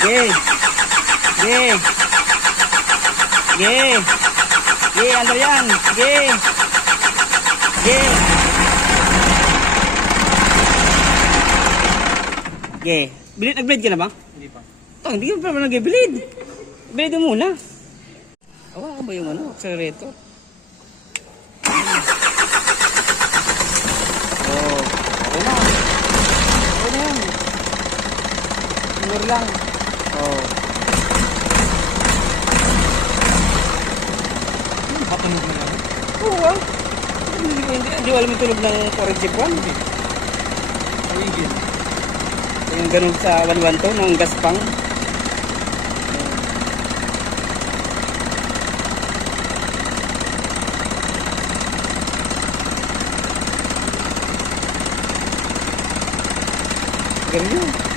Ge. Ge. Ge. Ge, andar yan. Ge. Ge. Ge. Nag-bleed ka na ba? Hindi pa. Hindi ka pa naman nag-bleed. Bleed mo muna. Awa ba yung ano? Accelerator. Oh, okay na. Okay na yan. Sumur lang. Oh. Patunog na lang. Oo ah. Hindi alam yung tunog ng 4G1. Awigil. Yung ganun sa 112 ng gaspang. Ganun yun.